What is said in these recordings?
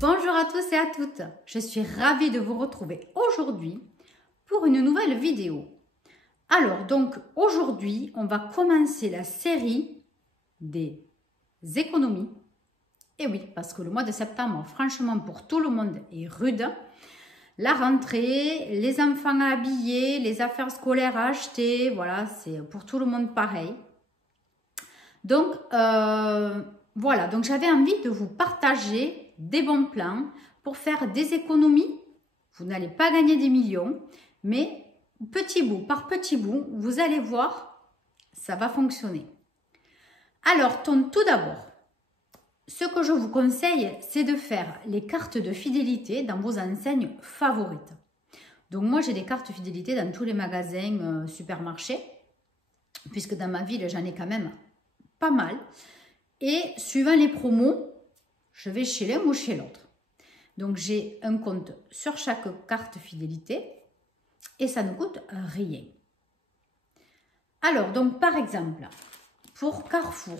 Bonjour à tous et à toutes, je suis ravie de vous retrouver aujourd'hui pour une nouvelle vidéo. Alors donc aujourd'hui on va commencer la série des économies. Et oui, parce que le mois de septembre, franchement pour tout le monde est rude. La rentrée, les enfants à habiller, les affaires scolaires à acheter, voilà, c'est pour tout le monde pareil. Donc voilà, donc j'avais envie de vous partager des bons plans pour faire des économies. Vous n'allez pas gagner des millions, mais petit bout par petit bout, vous allez voir, ça va fonctionner. Alors, tout d'abord, ce que je vous conseille, c'est de faire les cartes de fidélité dans vos enseignes favorites. Donc moi, j'ai des cartes fidélité dans tous les magasins, supermarchés, puisque dans ma ville, j'en ai quand même pas mal. Et suivant les promos, je vais chez l'un ou chez l'autre. Donc j'ai un compte sur chaque carte fidélité et ça ne coûte rien. Alors donc par exemple, pour Carrefour,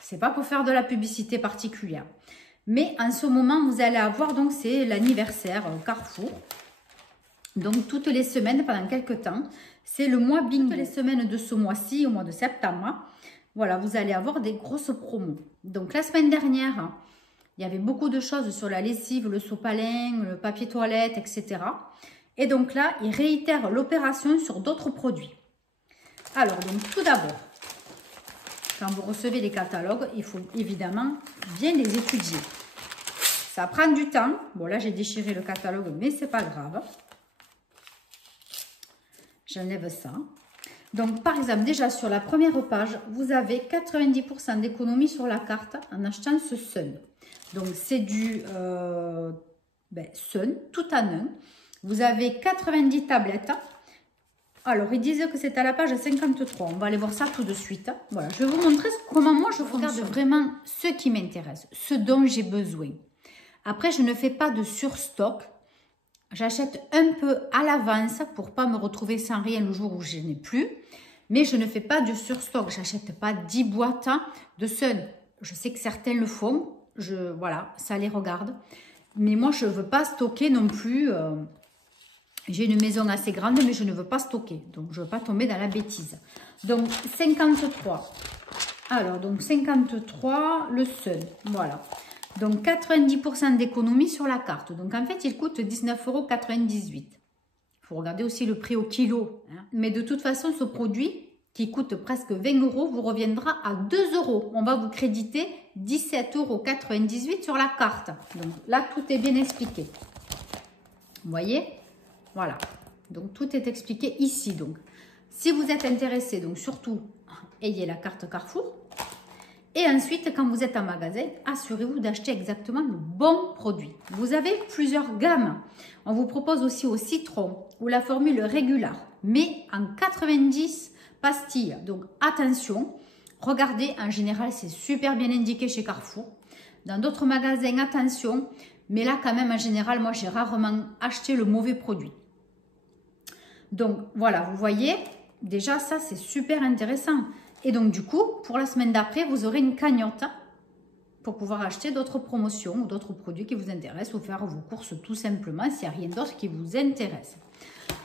c'est pas pour faire de la publicité particulière, mais en ce moment vous allez avoir, donc c'est l'anniversaire Carrefour. Donc toutes les semaines pendant quelques temps, c'est le mois bingo. Toutes les semaines de ce mois-ci, au mois de septembre, voilà, vous allez avoir des grosses promos. Donc la semaine dernière, il y avait beaucoup de choses sur la lessive, le sopalin, le papier toilette, etc. Et donc là, ils réitèrent l'opération sur d'autres produits. Alors, donc tout d'abord, quand vous recevez les catalogues, il faut évidemment bien les étudier. Ça prend du temps. Bon, là, j'ai déchiré le catalogue, mais c'est pas grave. J'enlève ça. Donc, par exemple, déjà sur la première page, vous avez 90% d'économie sur la carte en achetant ce Sun. Donc, c'est du Sun, tout en un. Vous avez 90 tablettes. Alors, ils disent que c'est à la page 53. On va aller voir ça tout de suite. Voilà, je vais vous montrer comment moi je regarde vraiment ce qui m'intéresse, ce dont j'ai besoin. Après, je ne fais pas de surstock. J'achète un peu à l'avance pour ne pas me retrouver sans rien le jour où je n'ai plus. Mais je ne fais pas de surstock. Je n'achète pas 10 boîtes de Sun. Je sais que certains le font. Voilà, ça les regarde. Mais moi, je ne veux pas stocker non plus. J'ai une maison assez grande, mais je ne veux pas stocker. Donc, je ne veux pas tomber dans la bêtise. Donc, 53. Alors, donc 53, le Sun. Voilà. Donc, 90% d'économie sur la carte. Donc, en fait, il coûte 19,98 €. Il faut regarder aussi le prix au kilo. Hein. Mais de toute façon, ce produit qui coûte presque 20 € vous reviendra à 2 €. On va vous créditer 17,98 € sur la carte. Donc, là, tout est bien expliqué. Vous voyez? Voilà. Donc, tout est expliqué ici. Donc, si vous êtes intéressé, donc surtout, ayez la carte Carrefour. Et ensuite, quand vous êtes en magasin, assurez-vous d'acheter exactement le bon produit. Vous avez plusieurs gammes. On vous propose aussi au citron ou la formule régulière, mais en 90 pastilles. Donc, attention, regardez, en général, c'est super bien indiqué chez Carrefour. Dans d'autres magasins, attention, mais là, quand même, en général, moi, j'ai rarement acheté le mauvais produit. Donc, voilà, vous voyez, déjà, ça, c'est super intéressant. Et donc, du coup, pour la semaine d'après, vous aurez une cagnotte pour pouvoir acheter d'autres promotions ou d'autres produits qui vous intéressent ou faire vos courses tout simplement s'il n'y a rien d'autre qui vous intéresse.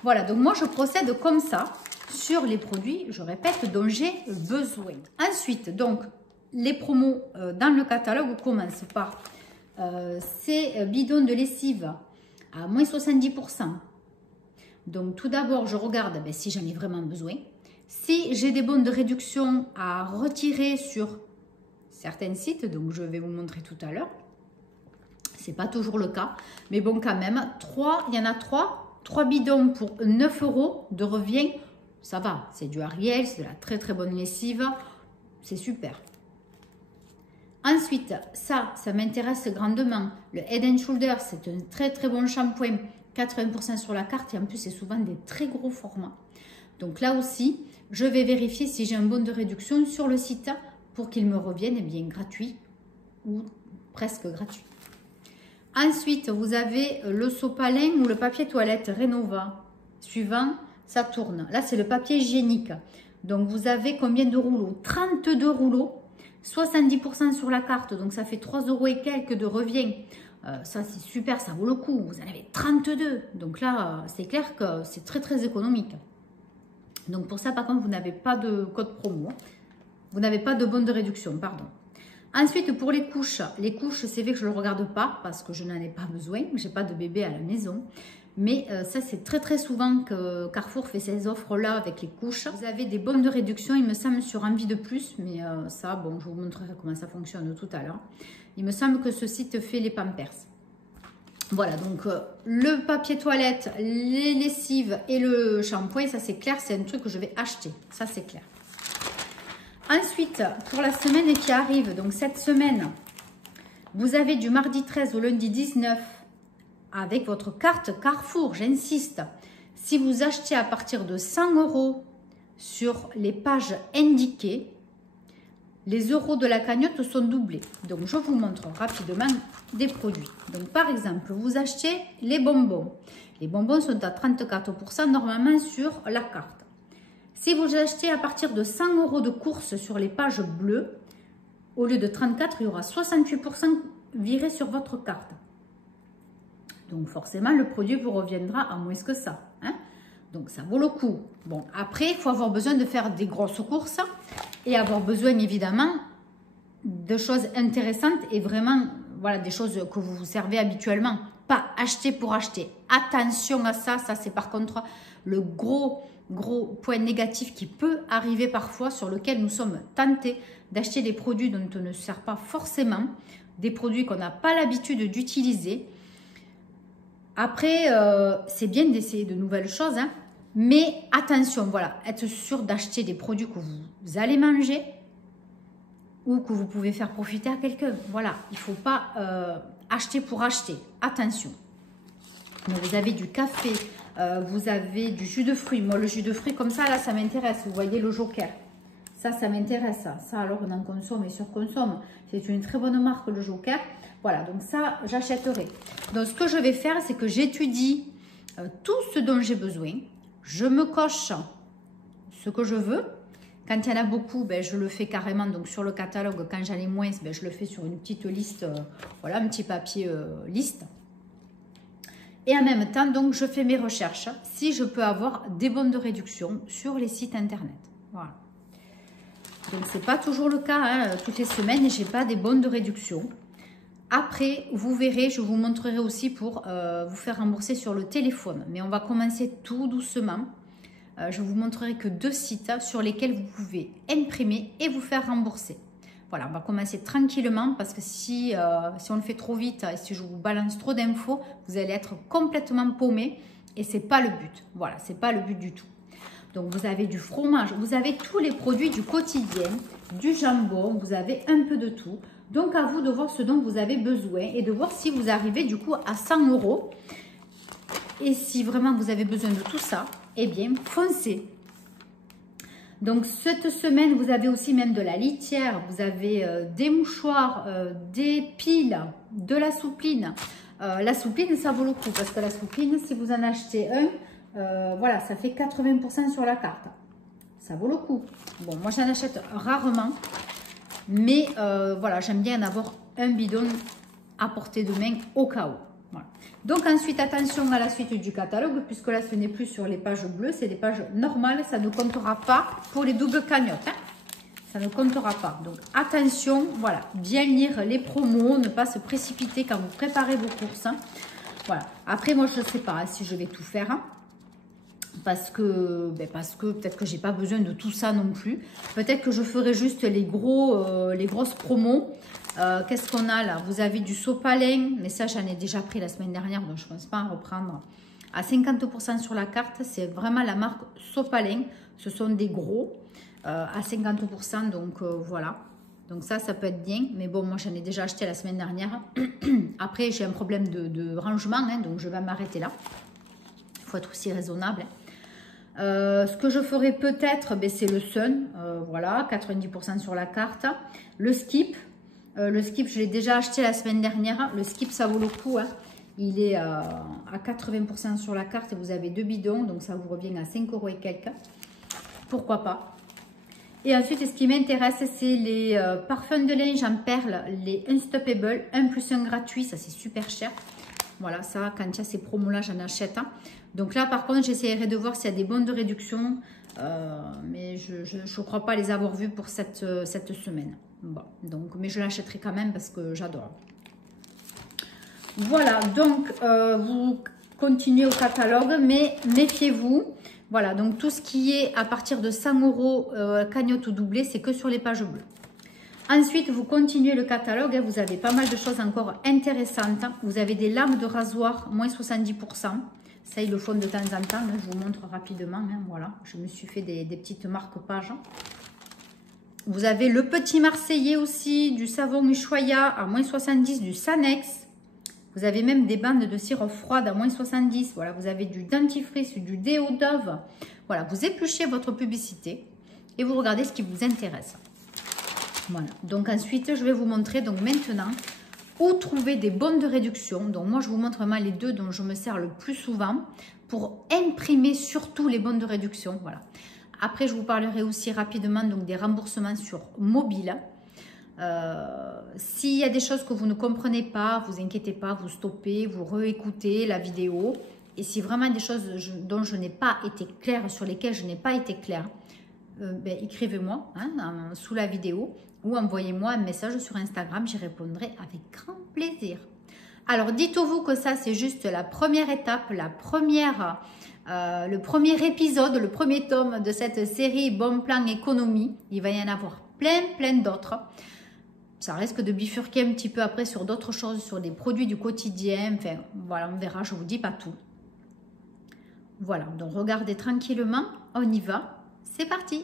Voilà, donc moi, je procède comme ça sur les produits, je répète, dont j'ai besoin. Ensuite, donc, les promos dans le catalogue commencent par ces bidons de lessive à moins 70%. Donc, tout d'abord, je regarde si j'en ai vraiment besoin. Si j'ai des bons de réduction à retirer sur certains sites, donc je vais vous montrer tout à l'heure. Ce n'est pas toujours le cas, mais bon quand même, il y en a 3 bidons pour 9 € de revient. Ça va, c'est du Ariel, c'est de la très très bonne lessive, c'est super. Ensuite, ça m'intéresse grandement. Le Head & Shoulders, c'est un très très bon shampoing, 80% sur la carte et en plus c'est souvent des très gros formats. Donc là aussi, je vais vérifier si j'ai un bon de réduction sur le site pour qu'il me revienne bien gratuit ou presque gratuit. Ensuite, vous avez le sopalin ou le papier toilette Renova. Suivant, ça tourne. Là, c'est le papier hygiénique. Donc, vous avez combien de rouleaux? 32 rouleaux, 70% sur la carte. Donc, ça fait 3 € et quelques de revient. Ça, c'est super, ça vaut le coup. Vous en avez 32. Donc là, c'est clair que c'est très, très économique. Donc pour ça, par contre, vous n'avez pas de code promo. Vous n'avez pas de bon de réduction, pardon. Ensuite, pour les couches, c'est vrai que je ne le regarde pas parce que je n'en ai pas besoin. Je n'ai pas de bébé à la maison. Mais ça, c'est très, très souvent que Carrefour fait ces offres-là avec les couches. Vous avez des bons de réduction, il me semble, sur Envie de Plus. Mais ça, bon, je vous montrerai comment ça fonctionne tout à l'heure. Il me semble que ce site fait les Pampers. Voilà, donc le papier toilette, les lessives et le shampoing, ça c'est clair, c'est un truc que je vais acheter. Ça c'est clair. Ensuite, pour la semaine qui arrive, donc cette semaine, vous avez du mardi 13 au lundi 19 avec votre carte Carrefour, j'insiste. Si vous achetez à partir de 100 € sur les pages indiquées, les euros de la cagnotte sont doublés. Donc, je vous montre rapidement des produits. Donc, par exemple, vous achetez les bonbons. Les bonbons sont à 34% normalement sur la carte. Si vous achetez à partir de 100 € de courses sur les pages bleues, au lieu de 34, il y aura 68% virés sur votre carte. Donc, forcément, le produit vous reviendra à moins que ça. Hein? Donc, ça vaut le coup. Bon, après, il faut avoir besoin de faire des grosses courses et avoir besoin, évidemment, de choses intéressantes et vraiment, voilà, des choses que vous vous servez habituellement. Pas acheter pour acheter. Attention à ça. Ça, c'est par contre le gros point négatif qui peut arriver parfois, sur lequel nous sommes tentés d'acheter des produits dont on ne se sert pas forcément, des produits qu'on n'a pas l'habitude d'utiliser. Après, c'est bien d'essayer de nouvelles choses, hein, mais attention, voilà, être sûr d'acheter des produits que vous allez manger ou que vous pouvez faire profiter à quelqu'un. Voilà, il ne faut pas acheter pour acheter. Attention. Donc, vous avez du café, vous avez du jus de fruits. Moi, le jus de fruits, comme ça, là, ça m'intéresse. Vous voyez le Joker. Ça m'intéresse. Ça, alors, on en consomme et surconsomme. C'est une très bonne marque, le Joker. Voilà, donc ça, j'achèterai. Donc, ce que je vais faire, c'est que j'étudie tout ce dont j'ai besoin. Je me coche ce que je veux. Quand il y en a beaucoup, ben, je le fais carrément donc sur le catalogue. Quand j'en ai moins, ben, je le fais sur une petite liste. Voilà, un petit papier liste. Et en même temps, donc, je fais mes recherches si je peux avoir des bons de réduction sur les sites internet. Voilà. Donc, ce n'est pas toujours le cas. Hein. Toutes les semaines, je n'ai pas des bons de réduction. Après, vous verrez, je vous montrerai aussi pour vous faire rembourser sur le téléphone. Mais on va commencer tout doucement. Je vous montrerai que 2 sites sur lesquels vous pouvez imprimer et vous faire rembourser. Voilà, on va commencer tranquillement parce que si on le fait trop vite et si je vous balance trop d'infos, vous allez être complètement paumé et ce n'est pas le but. Voilà, ce n'est pas le but du tout. Donc, vous avez du fromage, vous avez tous les produits du quotidien, du jambon, vous avez un peu de tout. Donc, à vous de voir ce dont vous avez besoin et de voir si vous arrivez du coup à 100 €. Et si vraiment vous avez besoin de tout ça, eh bien, foncez. Donc, cette semaine, vous avez aussi même de la litière, vous avez des mouchoirs, des piles, de la soupline. La soupline, ça vaut le coup parce que la soupline, si vous en achetez un, voilà, ça fait 80% sur la carte. Ça vaut le coup. Bon, moi, j'en achète rarement. Mais voilà, j'aime bien en avoir un bidon à portée de main au cas où. Voilà. Donc ensuite, attention à la suite du catalogue, puisque là, ce n'est plus sur les pages bleues, c'est des pages normales. Ça ne comptera pas pour les doubles cagnottes. Hein. Ça ne comptera pas. Donc attention, voilà, bien lire les promos, ne pas se précipiter quand vous préparez vos courses. Hein. Voilà. Après, moi, je ne sais pas hein, si je vais tout faire. Hein. Parce que peut-être que j'ai pas besoin de tout ça non plus. Peut-être que je ferai juste les grosses promos. Qu'est-ce qu'on a là? Vous avez du sopalin, mais ça j'en ai déjà pris la semaine dernière, donc je pense pas en reprendre. À 50% sur la carte, c'est vraiment la marque Sopalin. Ce sont des gros à 50%, donc voilà. Donc ça peut être bien, mais bon, moi j'en ai déjà acheté la semaine dernière. Après, j'ai un problème de rangement, hein, donc je vais m'arrêter là. Il faut être aussi raisonnable. Hein. Ce que je ferai peut-être, ben, c'est le Sun, voilà, 90% sur la carte. Le Skip, je l'ai déjà acheté la semaine dernière. Le Skip, ça vaut le coup. Hein. Il est à 80% sur la carte et vous avez 2 bidons, donc ça vous revient à 5 € et quelques. Pourquoi pas? Et ensuite, ce qui m'intéresse, c'est les parfums de linge en perles, les Unstoppable, 1 + 1 gratuit, ça c'est super cher. Voilà, ça, quand il y a ces promos-là, j'en achète. Hein. Donc là, par contre, j'essaierai de voir s'il y a des bons de réduction. Mais je ne crois pas les avoir vus pour cette semaine. Bon, donc, mais je l'achèterai quand même parce que j'adore. Voilà, donc vous continuez au catalogue, mais méfiez-vous. Voilà, donc tout ce qui est à partir de 100 € cagnotte ou doublé, c'est que sur les pages bleues. Ensuite, vous continuez le catalogue. Vous avez pas mal de choses encore intéressantes. Vous avez des lames de rasoir, moins 70%. Ça, ils le font de temps en temps. Hein, je vous montre rapidement. Hein, voilà, je me suis fait des petites marque-pages. Vous avez le petit Marseillais aussi, du savon Ushuaïa à moins 70, du Sanex. Vous avez même des bandes de sirop froide à moins 70. Voilà, vous avez du dentifrice, du déo Dove. Voilà, vous épluchez votre publicité et vous regardez ce qui vous intéresse. Voilà, donc ensuite, je vais vous montrer donc maintenant où trouver des bons de réduction. Donc moi, je vous montre vraiment les deux dont je me sers le plus souvent pour imprimer surtout les bons de réduction. Voilà. Après, je vous parlerai aussi rapidement donc des remboursements sur mobile. S'il y a des choses que vous ne comprenez pas, vous inquiétez pas, vous stoppez, vous réécoutez la vidéo. Et si vraiment des choses dont je n'ai pas été claire, sur lesquelles je n'ai pas été claire, ben, écrivez-moi hein, sous la vidéo ou envoyez-moi un message sur Instagram, j'y répondrai avec grand plaisir. Alors, dites-vous que ça, c'est juste la première étape, le premier épisode, le premier tome de cette série Bon Plan Économie. Il va y en avoir plein d'autres. Ça risque de bifurquer un petit peu après sur d'autres choses, sur des produits du quotidien. Enfin, voilà, on verra, je ne vous dis pas tout. Voilà, donc regardez tranquillement, on y va, c'est parti.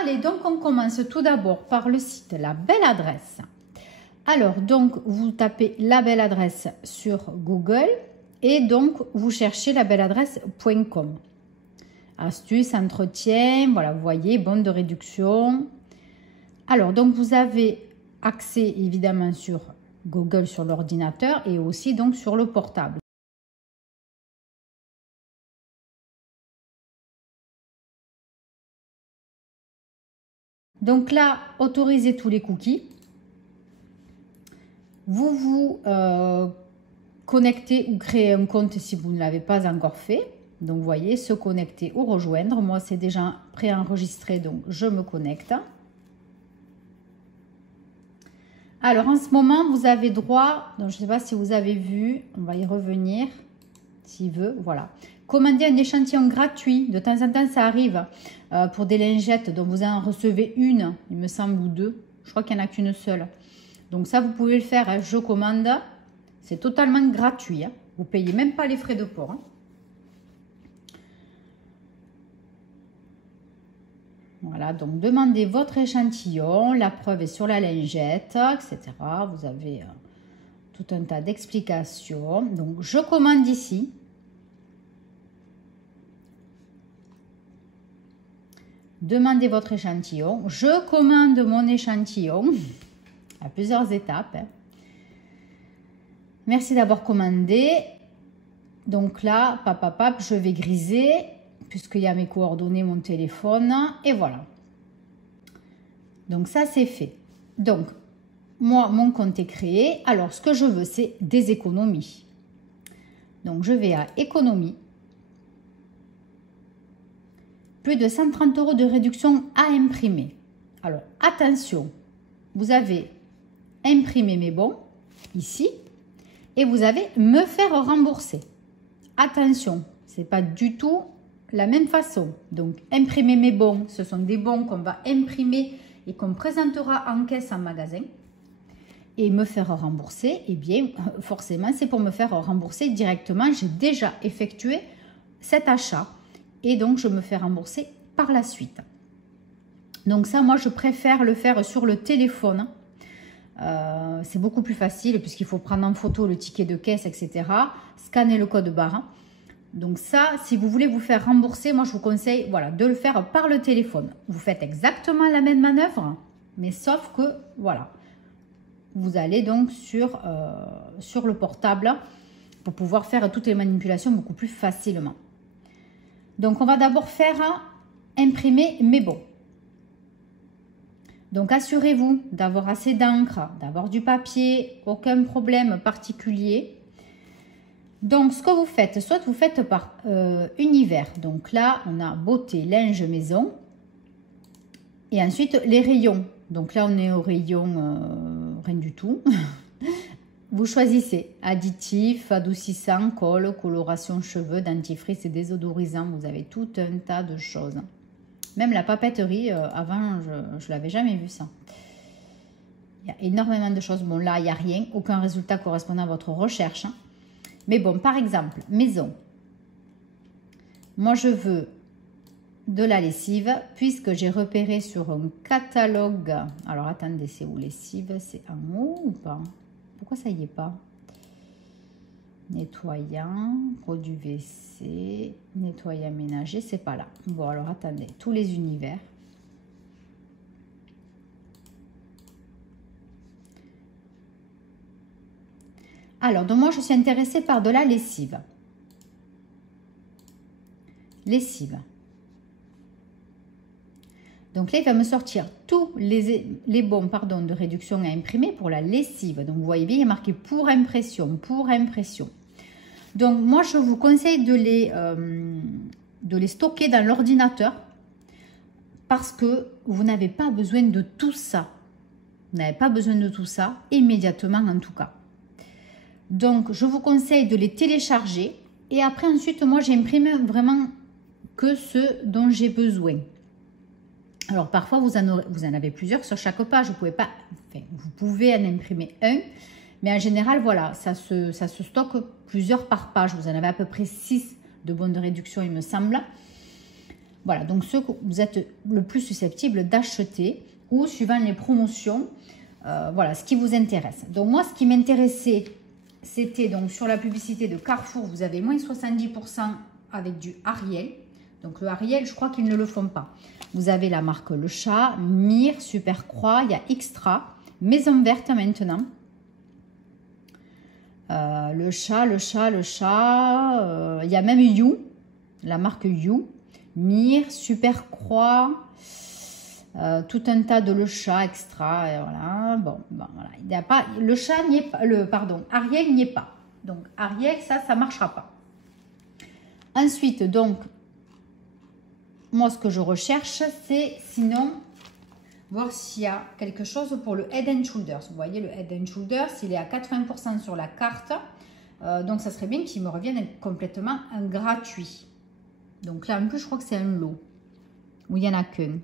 Allez, donc on commence tout d'abord par le site La Belle Adresse. Alors, donc, vous tapez La Belle Adresse sur Google et donc, vous cherchez labelleadresse.com. Astuces, entretien, voilà, vous voyez, bon de réduction. Alors, donc, vous avez accès évidemment sur Google sur l'ordinateur et aussi donc sur le portable. Donc là, autorisez tous les cookies. Vous vous connectez ou créez un compte si vous ne l'avez pas encore fait. Donc, vous voyez, se connecter ou rejoindre. Moi, c'est déjà préenregistré, donc je me connecte. Alors, en ce moment, vous avez droit, donc je ne sais pas si vous avez vu, on va y revenir, s'il veut, voilà. Commandez un échantillon gratuit, de temps en temps, ça arrive pour des lingettes, donc vous en recevez une, il me semble, ou deux. Je crois qu'il n'y en a qu'une seule. Donc ça, vous pouvez le faire, hein. Je commande, c'est totalement gratuit. Hein. Vous ne payez même pas les frais de port. Hein. Voilà, donc demandez votre échantillon, la preuve est sur la lingette, etc. Vous avez tout un tas d'explications. Donc, je commande ici. Demandez votre échantillon. Je commande mon échantillon à plusieurs étapes. Hein. Merci d'avoir commandé. Donc là, je vais griser. Puisqu'il y a mes coordonnées, mon téléphone, et voilà. Donc ça, c'est fait. Donc, moi, mon compte est créé. Alors, ce que je veux, c'est des économies. Donc, je vais à économie. Plus de 130 € de réduction à imprimer. Alors, attention, vous avez imprimé mes bons, ici, et vous avez me faire rembourser. Attention, ce n'est pas du tout la même façon. Donc, imprimer mes bons, ce sont des bons qu'on va imprimer et qu'on présentera en caisse en magasin. Et me faire rembourser, eh bien, forcément, c'est pour me faire rembourser directement. J'ai déjà effectué cet achat et donc, je me fais rembourser par la suite. Donc ça, moi, je préfère le faire sur le téléphone. C'est beaucoup plus facile puisqu'il faut prendre en photo le ticket de caisse, etc. Scanner le code barre. Donc ça, si vous voulez vous faire rembourser, moi je vous conseille voilà, de le faire par le téléphone. Vous faites exactement la même manœuvre, mais sauf que, voilà, vous allez donc sur le portable pour pouvoir faire toutes les manipulations beaucoup plus facilement. Donc on va d'abord faire imprimer mes bons. Donc, assurez-vous d'avoir assez d'encre, d'avoir du papier, aucun problème particulier. Donc, ce que vous faites, soit vous faites par univers. Donc là, on a beauté, linge, maison. Et ensuite, les rayons. Donc là, on est au rayon rien du tout. Vous choisissez additifs, adoucissants, colle, coloration cheveux, dentifrice et désodorisant. Vous avez tout un tas de choses. Même la papeterie, avant, je ne l'avais jamais vu ça. Il y a énormément de choses. Bon, là, il n'y a rien. Aucun résultat correspondant à votre recherche. Mais bon, par exemple, maison. Moi, je veux de la lessive, puisque j'ai repéré sur un catalogue. Alors, attendez, c'est où lessive? C'est en haut ou pas? Pourquoi ça y est pas? Nettoyant, produit WC, nettoyant ménager, c'est pas là. Bon, alors attendez, tous les univers. Alors, donc moi, je suis intéressée par de la lessive. Lessive. Donc là, il va me sortir tous les bons de réduction à imprimer pour la lessive. Donc, vous voyez bien, il est marqué pour impression, pour impression. Donc, moi, je vous conseille de les stocker dans l'ordinateur parce que vous n'avez pas besoin de tout ça. Vous n'avez pas besoin de tout ça immédiatement, en tout cas. Donc, je vous conseille de les télécharger et après, ensuite, moi, j'imprime vraiment que ceux dont j'ai besoin. Alors, parfois, vous en avez plusieurs sur chaque page. Vous pouvez en imprimer un, mais en général, voilà, ça se stocke plusieurs par page. Vous en avez à peu près 6 de bons de réduction, il me semble. Voilà, donc ceux que vous êtes le plus susceptible d'acheter ou suivant les promotions, voilà, ce qui vous intéresse. Donc, moi, ce qui m'intéressait, c'était donc sur la publicité de Carrefour, vous avez moins 70% avec du Ariel. Donc, le Ariel, je crois qu'ils ne le font pas. Vous avez la marque Le Chat, Mire, Super Croix, il y a Extra, Maison Verte maintenant. Le chat, il y a même You, la marque You, Mire, Super Croix, tout un tas de Le Chat, Extra, et voilà. Bon, voilà. Il n'y a pas, le chat n'y est pas, Ariel n'y est pas. Donc, Ariel, ça ne marchera pas. Ensuite, donc, moi, ce que je recherche, c'est sinon voir s'il y a quelque chose pour le Head and Shoulders. Vous voyez, le Head and Shoulders, il est à 80% sur la carte. Donc, ça serait bien qu'il me revienne complètement en gratuit. Donc là, en plus, je crois que c'est un lot. Où il n'y en a qu'un.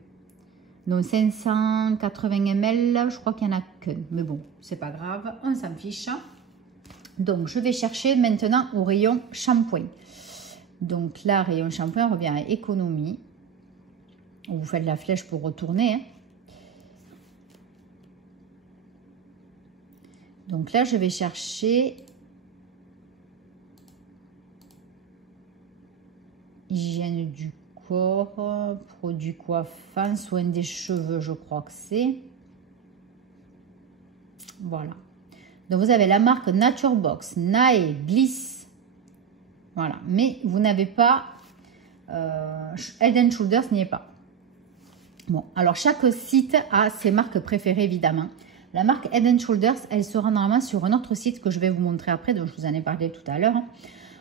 Donc, 580 ml, je crois qu'il n'y en a qu'un. Mais bon, c'est pas grave, on s'en fiche. Donc, je vais chercher maintenant au rayon shampoing. Donc là, rayon shampoing revient à économie. Vous faites la flèche pour retourner. Hein. Donc là, je vais chercher hygiène du corps, produit coiffant, soin des cheveux, je crois que c'est. Voilà. Donc vous avez la marque Nature Box, Nae, Bliss. Voilà. Mais vous n'avez pas Head and Shoulders n'y est pas. Bon, alors chaque site a ses marques préférées évidemment. La marque Head and Shoulders, elle sera normalement sur un autre site que je vais vous montrer après, donc je vous en ai parlé tout à l'heure.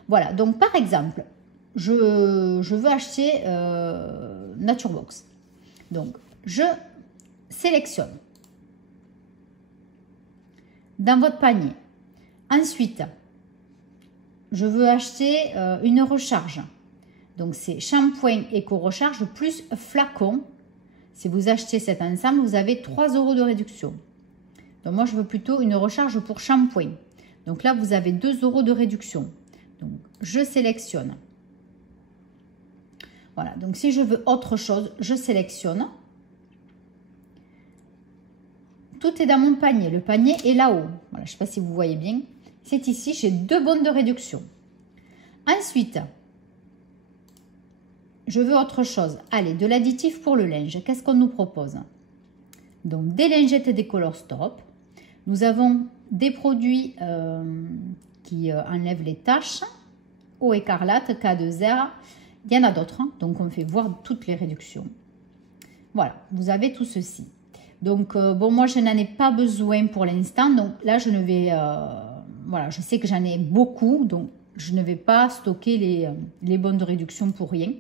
Voilà, donc par exemple, je veux acheter Nature Box. Donc, je sélectionne dans votre panier. Ensuite, je veux acheter une recharge. Donc, c'est shampoing éco-recharge plus flacon. Si vous achetez cet ensemble, vous avez 3 € de réduction. Donc, moi, je veux plutôt une recharge pour shampoing. Donc là, vous avez 2 € de réduction. Donc, je sélectionne. Voilà. Donc, si je veux autre chose, je sélectionne. Tout est dans mon panier. Le panier est là-haut. Voilà, je ne sais pas si vous voyez bien. C'est ici, j'ai 2 bons de réduction. Ensuite, je veux autre chose. Allez, de l'additif pour le linge. Qu'est-ce qu'on nous propose? Donc, des lingettes et des Color Stop. Nous avons des produits qui enlèvent les taches. Eau écarlate, K2R. Il y en a d'autres. Hein. Donc, on fait voir toutes les réductions. Voilà, vous avez tout ceci. Donc, bon, moi, je n'en ai pas besoin pour l'instant. Donc, là, je ne vais... voilà, je sais que j'en ai beaucoup. Donc, je ne vais pas stocker les bons de réduction pour rien.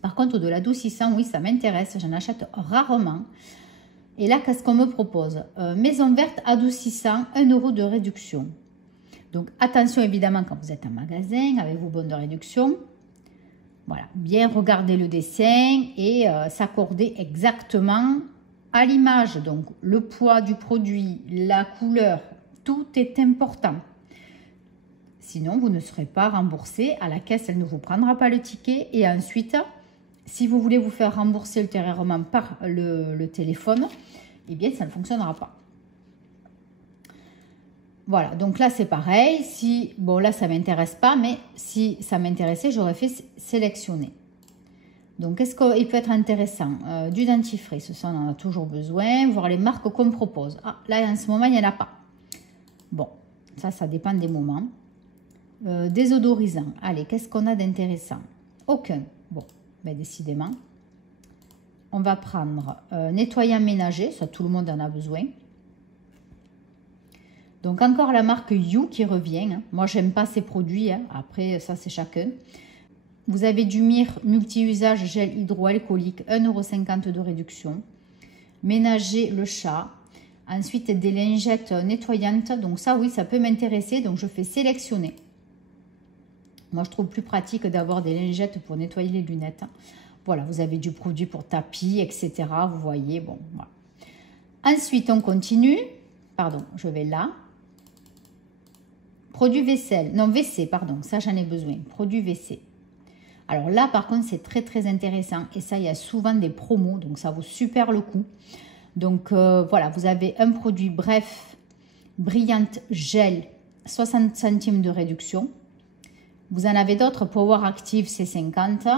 Par contre, de l'adoucissant, oui, ça m'intéresse. J'en achète rarement. Et là, qu'est-ce qu'on me propose? Maison verte adoucissant, 1 € de réduction. Donc, attention, évidemment, quand vous êtes en magasin, avec vos bons de réduction. Voilà, bien regarder le dessin et s'accorder exactement à l'image. Donc, le poids du produit, la couleur, tout est important. Sinon, vous ne serez pas remboursé. À la caisse, elle ne vous prendra pas le ticket. Et ensuite, si vous voulez vous faire rembourser ultérieurement par le téléphone, eh bien, ça ne fonctionnera pas. Voilà, donc là, c'est pareil. Si, bon, là, ça ne m'intéresse pas, mais si ça m'intéressait, j'aurais fait sélectionner. Donc, qu'est-ce qu'il peut être intéressant? Du dentifrice, ça, on en a toujours besoin. Voir les marques qu'on propose. Ah, là, en ce moment, il n'y en a pas. Bon, ça dépend des moments. Désodorisant. Allez, qu'est-ce qu'on a d'intéressant? Aucun. Bon, ben, décidément. On va prendre nettoyant ménager. Ça, tout le monde en a besoin. Donc, encore la marque You qui revient. Hein. Moi, j'aime pas ces produits. Hein. Après, ça, c'est chacun. Vous avez du Mire multi-usage gel hydroalcoolique, 1,50 € de réduction. Ménager le chat. Ensuite, des lingettes nettoyantes. Donc, ça, oui, ça peut m'intéresser. Donc, je fais sélectionner. Moi, je trouve plus pratique d'avoir des lingettes pour nettoyer les lunettes. Voilà, vous avez du produit pour tapis, etc. Vous voyez, bon, voilà. Ensuite, on continue. Pardon, je vais là. Produit vaisselle. Non, WC, pardon. Ça, j'en ai besoin. Produit WC. Alors là, par contre, c'est très, très intéressant. Et ça, il y a souvent des promos. Donc, ça vaut super le coup. Donc, voilà, vous avez un produit, bref, brillante gel, 60 centimes de réduction. Vous en avez d'autres, Power Active, c'est 50.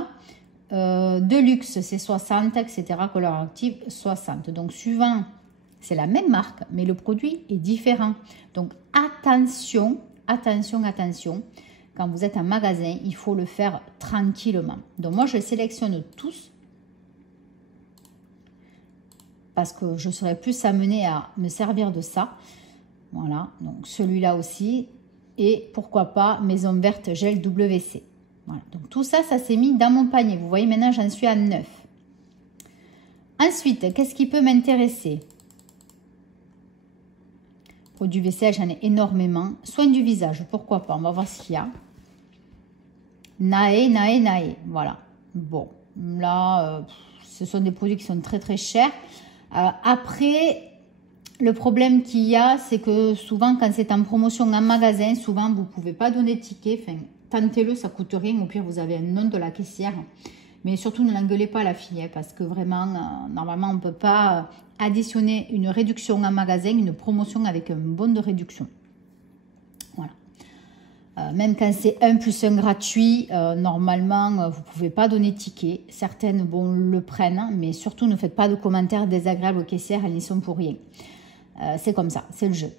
Deluxe, c'est 60, etc. Color Active, 60. Donc, suivant, c'est la même marque, mais le produit est différent. Donc, attention, attention, attention. Quand vous êtes en magasin, il faut le faire tranquillement. Donc, moi, je sélectionne tous parce que je serais plus amenée à me servir de ça. Voilà, donc celui-là aussi. Et pourquoi pas, Maison Verte Gel WC. Voilà, donc tout ça, ça s'est mis dans mon panier. Vous voyez, maintenant, j'en suis à 9. Ensuite, qu'est-ce qui peut m'intéresser? Produit vaisselle, j'en ai énormément. Soins du visage, pourquoi pas? On va voir ce qu'il y a. Nae. Voilà. Bon, là, ce sont des produits qui sont très, très chers. Après, le problème qu'il y a, c'est que souvent, quand c'est en promotion en magasin, souvent, vous ne pouvez pas donner de ticket. Enfin, tentez-le, ça ne coûte rien. Au pire, vous avez un nom de la caissière. Mais surtout, ne l'engueulez pas la fille, hein, parce que vraiment, normalement, on ne peut pas additionner une réduction en magasin, une promotion avec un bon de réduction. Voilà. Même quand c'est 1 + 1 gratuit, normalement, vous ne pouvez pas donner de ticket. Certaines, bon, le prennent, mais surtout, ne faites pas de commentaires désagréables aux caissières, elles n'y sont pour rien. C'est comme ça, c'est le jeu.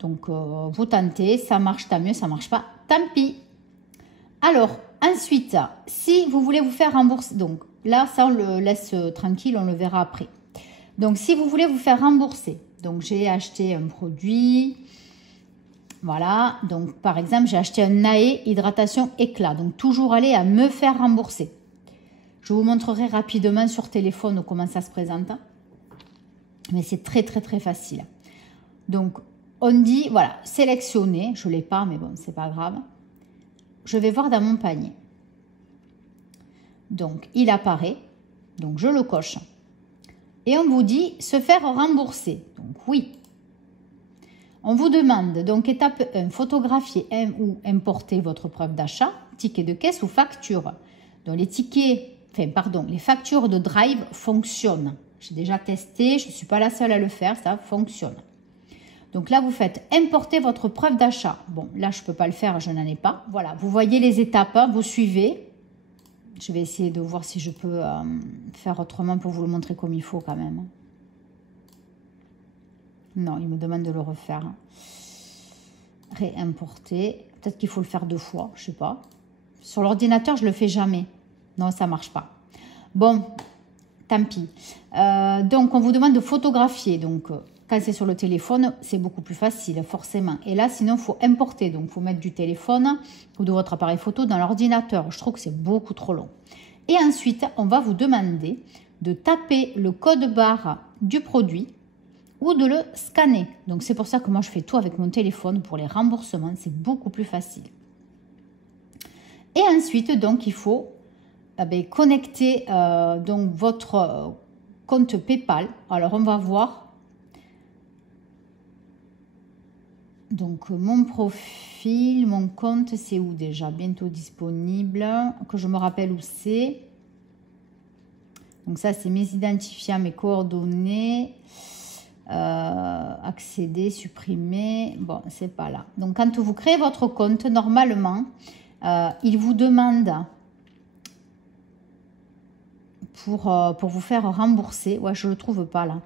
Donc, vous tentez, ça marche, tant mieux, ça ne marche pas, tant pis. Alors, ensuite, si vous voulez vous faire rembourser, donc là, ça, on le laisse tranquille, on le verra après. Donc, si vous voulez vous faire rembourser, donc j'ai acheté un produit, voilà, donc par exemple, j'ai acheté un Nae Hydratation Éclat, donc toujours aller à me faire rembourser. Je vous montrerai rapidement sur téléphone comment ça se présente, mais c'est très, très, très facile. Donc, on dit, voilà, sélectionner, je ne l'ai pas, mais bon, c'est pas grave. Je vais voir dans mon panier. Donc, il apparaît. Donc, je le coche. Et on vous dit se faire rembourser. Donc, oui. On vous demande, donc, étape 1, photographier ou importer votre preuve d'achat, ticket de caisse ou facture. Donc, les tickets, enfin, pardon, les factures de Drive fonctionnent. J'ai déjà testé, je ne suis pas la seule à le faire, ça fonctionne. Donc là, vous faites importer votre preuve d'achat. Bon, là, je ne peux pas le faire, je n'en ai pas. Voilà, vous voyez les étapes, vous suivez. Je vais essayer de voir si je peux faire autrement pour vous le montrer comme il faut quand même. Non, il me demande de le refaire. Réimporter. Peut-être qu'il faut le faire 2 fois, je ne sais pas. Sur l'ordinateur, je ne le fais jamais. Non, ça ne marche pas. Bon, tant pis. Donc, on vous demande de photographier. Donc, quand c'est sur le téléphone, c'est beaucoup plus facile, forcément. Et là, sinon, il faut importer. Donc, il faut mettre du téléphone ou de votre appareil photo dans l'ordinateur. Je trouve que c'est beaucoup trop long. Et ensuite, on va vous demander de taper le code barre du produit ou de le scanner. Donc, c'est pour ça que moi, je fais tout avec mon téléphone pour les remboursements. C'est beaucoup plus facile. Et ensuite, donc, il faut connecter donc votre compte PayPal. Alors, on va voir. Donc, mon profil, mon compte, c'est où déjà? Bientôt disponible. Que je me rappelle où c'est. Donc, ça, c'est mes identifiants, mes coordonnées. Accéder, supprimer. Bon, c'est pas là. Donc, quand vous créez votre compte, normalement, il vous demande pour vous faire rembourser. Ouais, je ne le trouve pas là.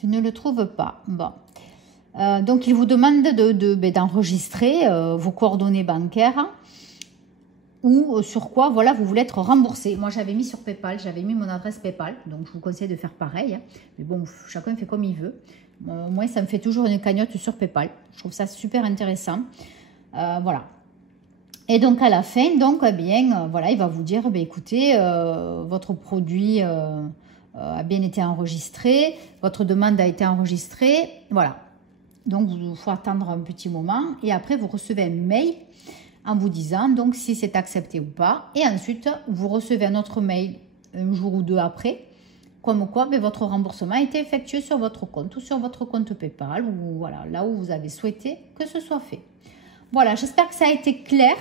Je ne le trouve pas. Bon. Donc, il vous demande d'enregistrer vos coordonnées bancaires ou sur quoi voilà, vous voulez être remboursé. Moi, j'avais mis sur PayPal, j'avais mis mon adresse PayPal. Donc, je vous conseille de faire pareil. Mais bon, chacun fait comme il veut. Moi, ça me fait toujours une cagnotte sur PayPal. Je trouve ça super intéressant. Voilà. Et donc, à la fin, donc, voilà, il va vous dire, écoutez, votre produit a bien été enregistré, votre demande a été enregistrée. Voilà. Donc, il faut attendre un petit moment et après, vous recevez un mail en vous disant donc si c'est accepté ou pas. Et ensuite, vous recevez un autre mail un jour ou deux après, comme quoi votre remboursement a été effectué sur votre compte ou sur votre compte PayPal ou voilà, là où vous avez souhaité que ce soit fait. Voilà, j'espère que ça a été clair.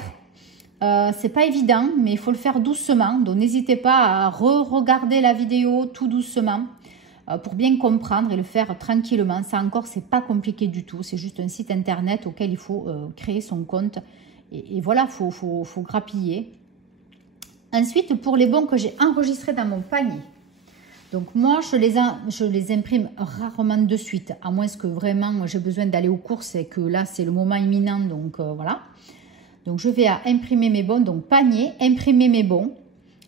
C'est pas évident, mais il faut le faire doucement. Donc, n'hésitez pas à re-regarder la vidéo tout doucement. Pour bien comprendre et le faire tranquillement. Ça encore, c'est pas compliqué du tout. C'est juste un site internet auquel il faut créer son compte. Et voilà, il faut grappiller. Ensuite, pour les bons que j'ai enregistrés dans mon panier. Donc moi, je les imprime rarement de suite. À moins que vraiment j'ai besoin d'aller aux courses et que là, c'est le moment imminent. Donc voilà. Donc je vais à imprimer mes bons. Donc panier, imprimer mes bons.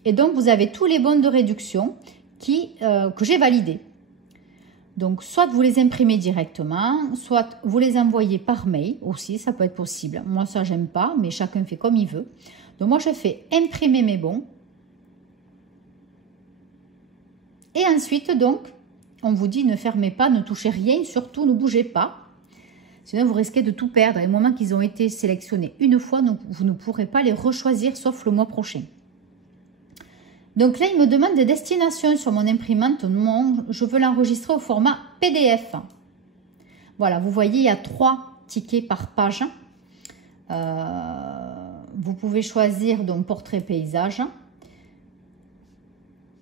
Et donc vous avez tous les bons de réduction que j'ai validés. Donc, soit vous les imprimez directement, soit vous les envoyez par mail aussi, ça peut être possible. Moi, ça, j'aime pas, mais chacun fait comme il veut. Donc, moi, je fais imprimer mes bons. Et ensuite, donc, on vous dit ne fermez pas, ne touchez rien, surtout ne bougez pas. Sinon, vous risquez de tout perdre. Et au moment qu'ils ont été sélectionnés une fois, vous ne pourrez pas les rechoisir, sauf le mois prochain. Donc là, il me demande des destinations sur mon imprimante. Non, je veux l'enregistrer au format PDF. Voilà, vous voyez, il y a 3 tickets par page. Vous pouvez choisir donc portrait paysage.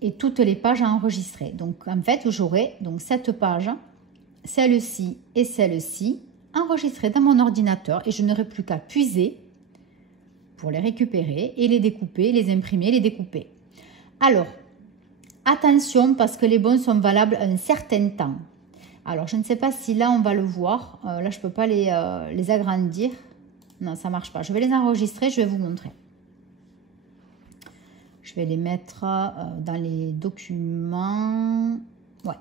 Et toutes les pages à enregistrer. Donc en fait, j'aurai donc cette page, celle-ci et celle-ci enregistrées dans mon ordinateur. Et je n'aurai plus qu'à puiser pour les récupérer et les découper, les imprimer, les découper. Alors, attention parce que les bons sont valables un certain temps. Alors, je ne sais pas si là, on va le voir. Là, je ne peux pas les agrandir. Non, ça ne marche pas. Je vais les enregistrer, je vais vous montrer. Je vais les mettre dans les documents. Ouais.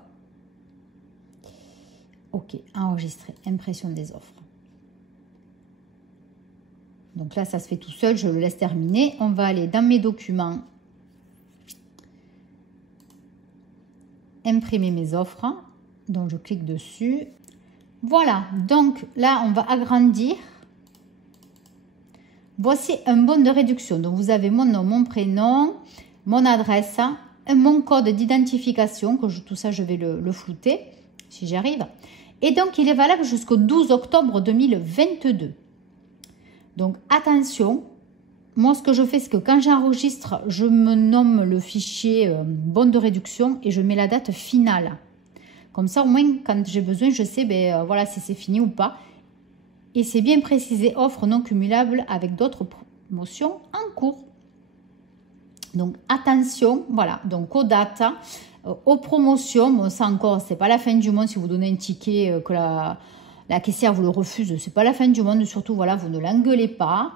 Ok, enregistrer. Impression des offres. Donc là, ça se fait tout seul. Je le laisse terminer. On va aller dans mes documents. Imprimer mes offres, donc je clique dessus. Voilà, donc là on va agrandir. Voici un bon de réduction. Donc vous avez mon nom, mon prénom, mon adresse, mon code d'identification, que tout ça je vais le flouter si j'y arrive. Et donc il est valable jusqu'au 12 octobre 2022. Donc attention. Moi, ce que je fais, c'est que quand j'enregistre, je me nomme le fichier bon de réduction et je mets la date finale. Comme ça, au moins, quand j'ai besoin, je sais voilà, si c'est fini ou pas. Et c'est bien précisé, offre non cumulable avec d'autres promotions en cours. Donc, attention, voilà, donc aux dates, aux promotions. Bon, ça encore, c'est pas la fin du monde si vous donnez un ticket que la caissière vous le refuse. C'est pas la fin du monde, surtout, voilà, vous ne l'engueulez pas.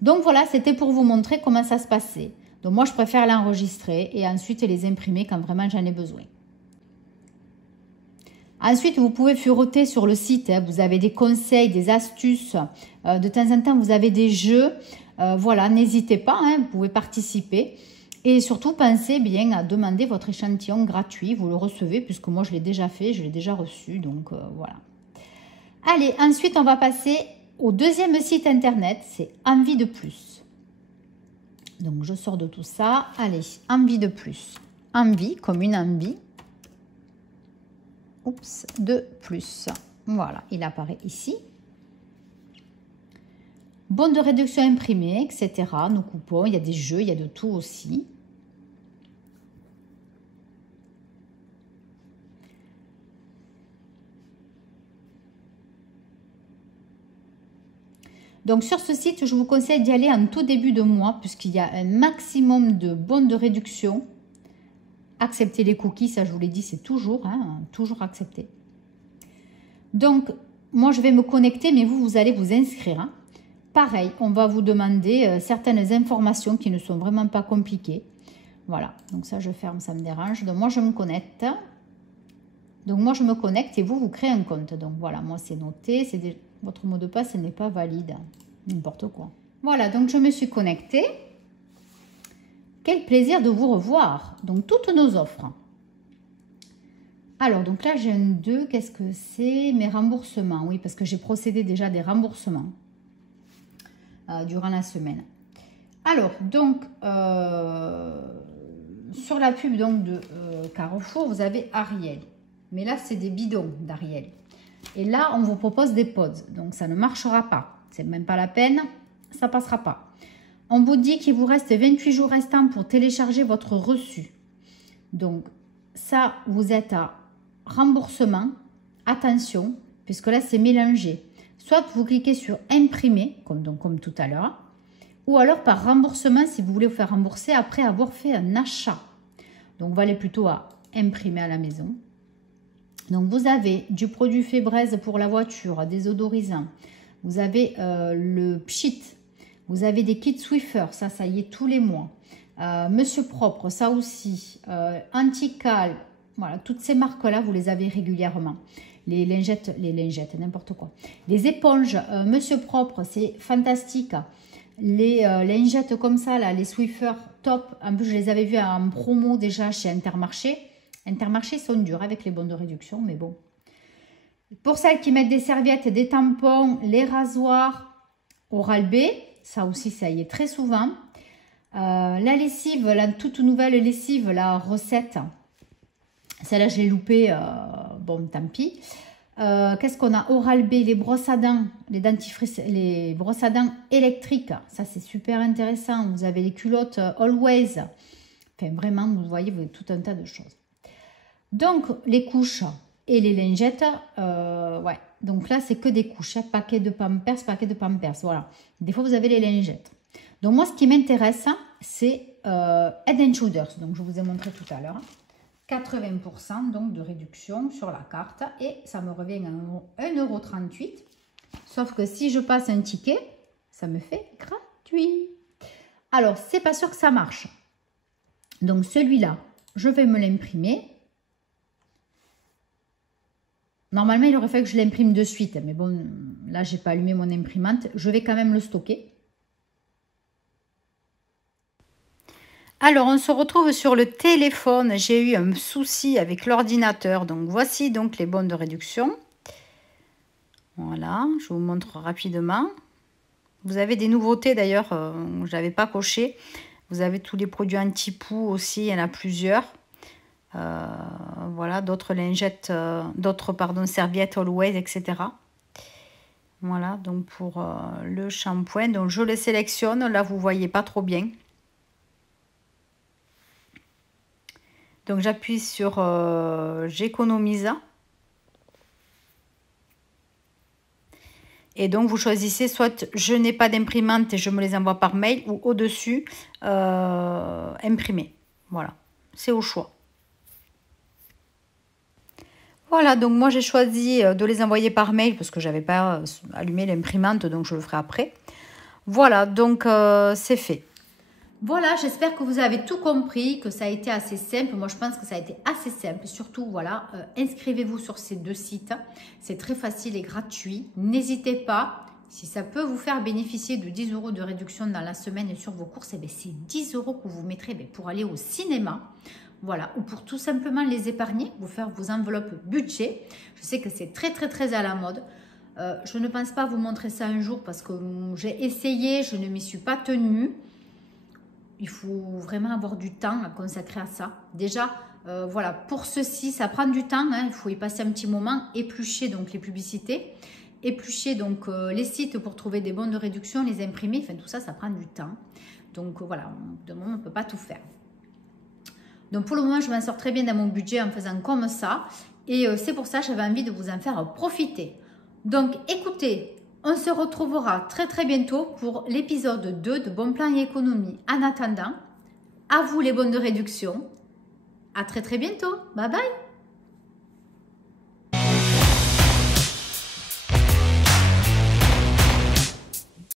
Donc voilà, c'était pour vous montrer comment ça se passait. Donc moi, je préfère l'enregistrer et ensuite les imprimer quand vraiment j'en ai besoin. Ensuite, vous pouvez fureter sur le site. Hein. Vous avez des conseils, des astuces. De temps en temps, vous avez des jeux. Voilà, n'hésitez pas, hein, vous pouvez participer. Et surtout, pensez bien à demander votre échantillon gratuit. Vous le recevez puisque moi, je l'ai déjà fait, je l'ai déjà reçu. Donc, voilà. Allez, ensuite, on va passer au deuxième site internet. C'est Envie de plus. Donc, je sors de tout ça. Allez, Envie de plus. Envie, comme une envie. Oups, de plus. Voilà, il apparaît ici. Bons de réduction imprimés, etc. Nos coupons, il y a des jeux, il y a de tout aussi. Donc sur ce site, je vous conseille d'y aller en tout début de mois puisqu'il y a un maximum de bons de réduction. Accepter les cookies, ça je vous l'ai dit, c'est toujours, hein, toujours accepté. Donc, moi je vais me connecter, mais vous allez vous inscrire. Hein. Pareil, on va vous demander certaines informations qui ne sont vraiment pas compliquées. Voilà, donc ça je ferme, ça me dérange. Donc moi je me connecte. Donc moi je me connecte et vous créez un compte. Donc voilà, moi c'est noté, votre mot de passe n'est pas valide. N'importe quoi. Voilà, donc je me suis connectée. Quel plaisir de vous revoir. Donc, toutes nos offres. Alors, donc là, j'ai un 2. Qu'est-ce que c'est? Mes remboursements. Oui, parce que j'ai procédé déjà des remboursements durant la semaine. Alors, donc, sur la pub donc, de Carrefour, vous avez Ariel. Mais là, c'est des bidons d'Ariel. Et là, on vous propose des pods. Donc, ça ne marchera pas. C'est même pas la peine. Ça ne passera pas. On vous dit qu'il vous reste 28 jours restants pour télécharger votre reçu. Donc, ça, vous êtes à remboursement. Attention, puisque là, c'est mélangé. Soit vous cliquez sur imprimer, comme tout à l'heure, ou alors par remboursement si vous voulez vous faire rembourser après avoir fait un achat. Donc, on va aller plutôt à imprimer à la maison. Donc, vous avez du produit Fébraise pour la voiture, des odorisants. Vous avez le pchit. Vous avez des kits Swiffer, ça y est, tous les mois. Monsieur Propre, ça aussi. Antical, voilà, toutes ces marques-là, vous les avez régulièrement. Les lingettes, n'importe quoi. Les éponges, Monsieur Propre, c'est fantastique. Les lingettes comme ça, là, les Swiffer, top. En plus, je les avais vus en promo déjà chez Intermarché. Intermarché sont durs avec les bons de réduction, mais bon. Pour celles qui mettent des serviettes, des tampons, les rasoirs, Oral-B. Ça aussi, ça y est très souvent. La lessive, la toute nouvelle lessive, la recette. Celle-là, je l'ai loupée. Bon, tant pis. Qu'est-ce qu'on a? Oral-B, les brosses à dents, les dentifrices, les brosses à dents électriques. Ça, c'est super intéressant. Vous avez les culottes Always. Enfin, vraiment, vous voyez, vous avez tout un tas de choses. Donc, les couches et les lingettes, ouais. Donc là, c'est que des couches, hein, paquet de Pampers, voilà. Des fois, vous avez les lingettes. Donc moi, ce qui m'intéresse, c'est Head and Shoulders. Donc, je vous ai montré tout à l'heure. 80% donc, de réduction sur la carte. Et ça me revient à 1,38 €. Sauf que si je passe un ticket, ça me fait gratuit. Alors, c'est pas sûr que ça marche. Donc, celui-là, je vais me l'imprimer. Normalement, il aurait fallu que je l'imprime de suite. Mais bon, là, je n'ai pas allumé mon imprimante. Je vais quand même le stocker. Alors, on se retrouve sur le téléphone. J'ai eu un souci avec l'ordinateur. Donc, voici donc les bons de réduction. Voilà, je vous montre rapidement. Vous avez des nouveautés d'ailleurs, je n'avais pas coché. Vous avez tous les produits anti-poux aussi, il y en a plusieurs. Voilà, d'autres lingettes, serviettes Always, etc. Voilà, donc pour le shampoing, donc je les sélectionne. Là, vous voyez pas trop bien. Donc j'appuie sur j'économise. Et donc vous choisissez soit je n'ai pas d'imprimante et je me les envoie par mail, ou au-dessus imprimer. Voilà, c'est au choix. Voilà, donc moi j'ai choisi de les envoyer par mail parce que j'avais pas allumé l'imprimante, donc je le ferai après. Voilà, donc c'est fait. Voilà, j'espère que vous avez tout compris, que ça a été assez simple. Moi, je pense que ça a été assez simple. Surtout, voilà, inscrivez-vous sur ces 2 sites. C'est très facile et gratuit. N'hésitez pas. Si ça peut vous faire bénéficier de 10 € de réduction dans la semaine sur vos courses, eh c'est 10 € que vous mettrez pour aller au cinéma. Voilà, ou pour tout simplement les épargner, vous faire vos enveloppes budget. Je sais que c'est très, très, très à la mode. Je ne pense pas vous montrer ça un jour parce que j'ai essayé, je ne m'y suis pas tenue. Il faut vraiment avoir du temps à consacrer à ça. Déjà, voilà, pour ceci, ça prend du temps. Hein, il faut y passer un petit moment, éplucher donc les publicités, éplucher donc les sites pour trouver des bons de réduction, les imprimer. Enfin, tout ça, ça prend du temps. Donc voilà, de moment, on ne peut pas tout faire. Donc pour le moment, je m'en sors très bien dans mon budget en faisant comme ça. Et c'est pour ça que j'avais envie de vous en faire profiter. Donc écoutez, on se retrouvera très très bientôt pour l'épisode 2 de Bon Plan et Économie. En attendant, à vous les bons de réduction. À très très bientôt. Bye bye.